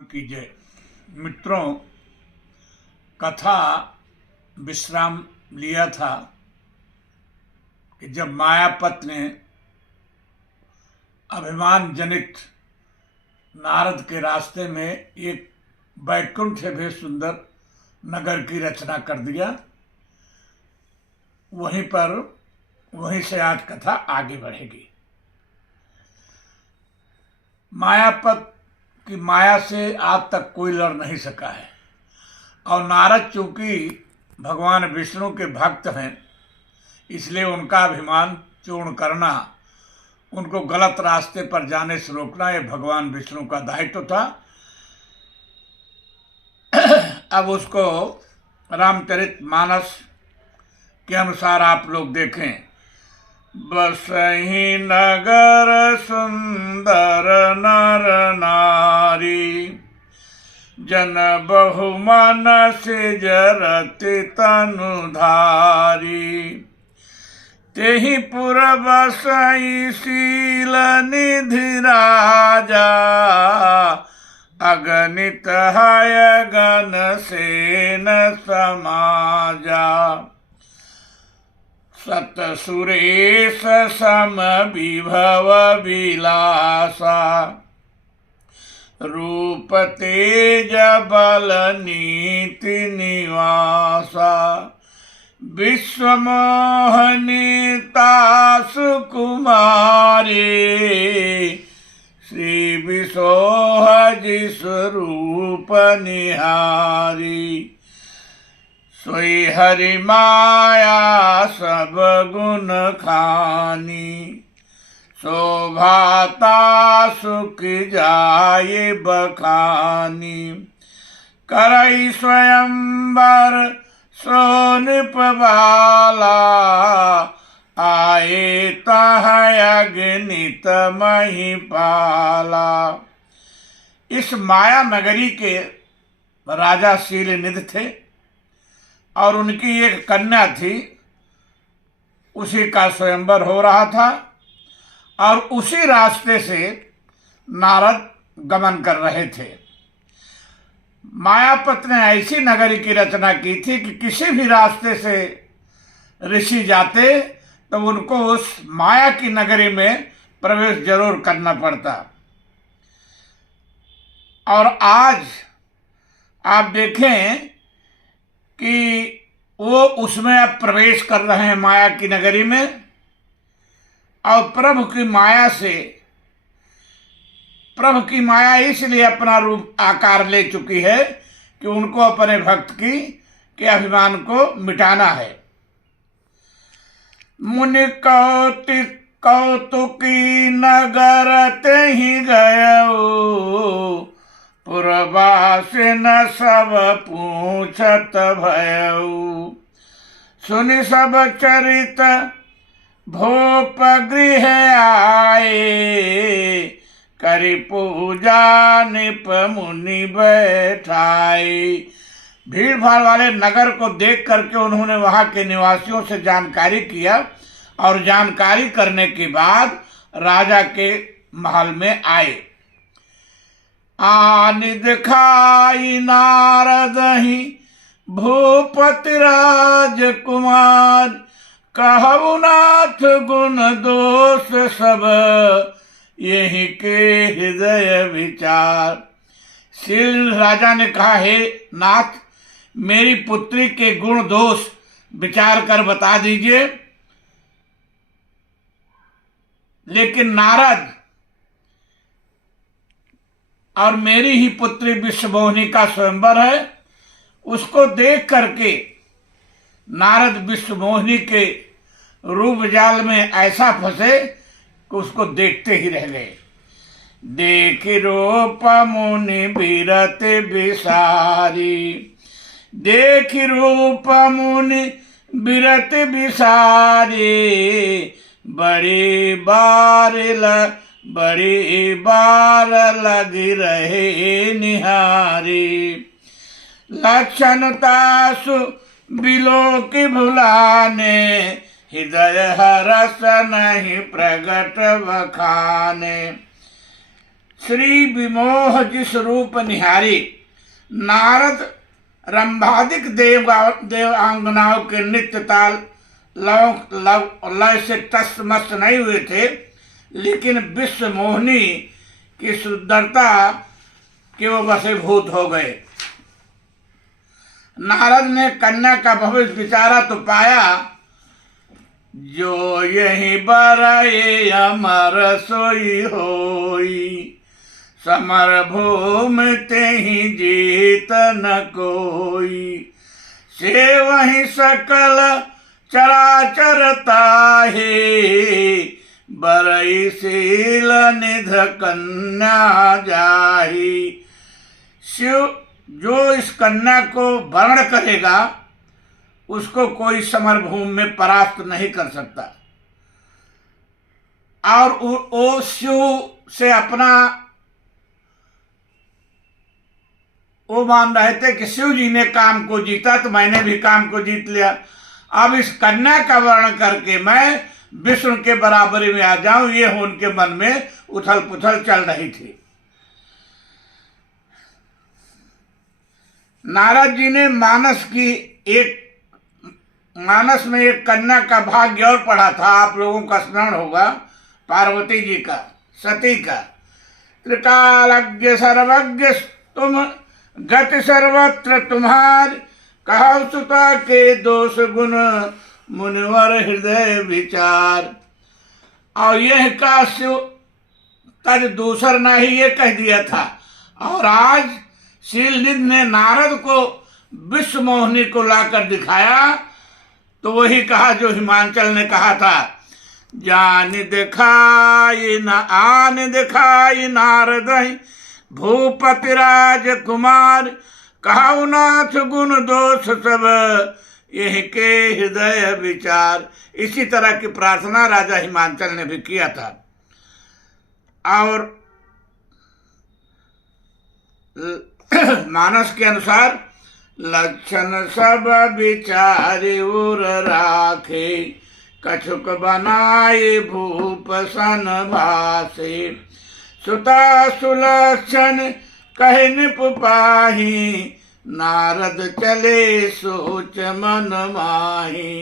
कीजिए। मित्रों, कथा विश्राम लिया था कि जब मायापत ने अभिमान जनित नारद के रास्ते में एक वैकुंठ से भी सुंदर नगर की रचना कर दिया। वहीं से आज कथा आगे बढ़ेगी। मायापत की माया से आज तक कोई लड़ नहीं सका है और नारद चूंकि भगवान विष्णु के भक्त हैं, इसलिए उनका अभिमान चूर्ण करना, उनको गलत रास्ते पर जाने से रोकना, ये भगवान विष्णु का दायित्व था। अब उसको रामचरितमानस के अनुसार आप लोग देखें। बसहि नगर सुंदर नर नारी, जन बहुमन से जरति तनुधारी। तेहि पुर बसई शील निधि राजा, अगणित है गण सेन समाजा। सत सुरेश सम विभव विलासा, रूप तेज बल नीति निवासा। विश्व मोहनीता सुकुमारी, श्री विसोहज स्वरूप निहारी। सोई हरि माया सब गुण खानी, शोभाता सुख जाए बखानी। करई स्वयंवर सोनप बाला, आए तह अग्नित महिपाला। इस माया नगरी के राजा शीलनिधि थे और उनकी एक कन्या थी। उसी का स्वयंवर हो रहा था और उसी रास्ते से नारद गमन कर रहे थे। मायापत ने ऐसी नगरी की रचना की थी कि किसी भी रास्ते से ऋषि जाते तो उनको उस माया की नगरी में प्रवेश जरूर करना पड़ता। और आज आप देखें कि वो उसमें अब प्रवेश कर रहे हैं माया की नगरी में, और प्रभु की माया इसलिए अपना रूप आकार ले चुकी है कि उनको अपने भक्त के अभिमान को मिटाना है। मुनि कौतुकी नगर तेहि गयो, पुरवासिन सब पूछत भयऊ। सुनि सब चरित भोप गृह आए, करि पूजा निप मुनि बैठाए। भीड़ भाड़ वाले नगर को देख करके उन्होंने वहां के निवासियों से जानकारी किया और जानकारी करने के बाद राजा के महल में आए। आनि दिखाई नारद ही भूपति राजकुमार, कहु नाथ गुण दोष सब यही के हृदय विचार। शील राजा ने कहा, हे नाथ, मेरी पुत्री के गुण दोष विचार कर बता दीजिए। लेकिन नारद और मेरी ही पुत्री विश्वमोहिनी का स्वयंवर है, उसको देख करके नारद विश्वमोहिनी के रूप जाल में ऐसा फंसे कि उसको देखते ही रह गए। देख रूप मुनि बिरत बिसारी, देख रूप मुनि बिरत बिसारी। बड़ी बार लगी रहे निहारी। लक्षण तासु बिलो की भुलाने, हृदय हरस नहीं प्रगट बखाने। श्री विमोह जिस रूप निहारी, नारद रंभादिक देवांगनाओं के नित्य ताल लय से टस मस्त नहीं हुए थे, लेकिन विश्व मोहिनी की सुंदरता के वो वशीभूत हो गए। नारद ने कन्या का भविष्य विचारा तो पाया, जो यही बराए अमर सोई होई, समर भूमि ते ही जीत न कोई, से वही सकल चराचर ताहे, बरई शील निध कन्या जाही। शिव जो इस कन्या को वर्ण करेगा उसको कोई समरभूमि में परास्त नहीं कर सकता। और वो शिव से अपना वो मान रहे थे कि शिव जी ने काम को जीता तो मैंने भी काम को जीत लिया। अब इस कन्या का वर्ण करके मैं विष्णु के बराबरी में आ जाऊं, ये उनके मन में उथल पुथल चल रही थी। नारद जी ने मानस में एक कन्या का भाग्य और पढ़ा था, आप लोगों का स्मरण होगा, पार्वती जी का, सती का। त्रिकालज्ञ सर्वज्ञ तुम, गति सर्वत्र तुम्हार, कहो सुता के दोष गुण, मुनिवर हृदय विचार। और यह का शिव तज दूसर नहीं, ये कह दिया था। और आज शीलनिधि ने नारद को विश्व मोहिनी को लाकर दिखाया तो वही कहा जो हिमांचल ने कहा था, जान दिखाई न आन दिखाई नारद भूपति राजकुमार, कहाऊ नाथ गुण दोष सब यही के हृदय विचार। इसी तरह की प्रार्थना राजा हिमांचल ने भी किया था। और मानस के अनुसार लक्षण सब विचारे उर राखे, कछुक बनाए भूप सन भासे, सुता सुलक्षण कहे निप पाही, नारद चले सोच मन माही।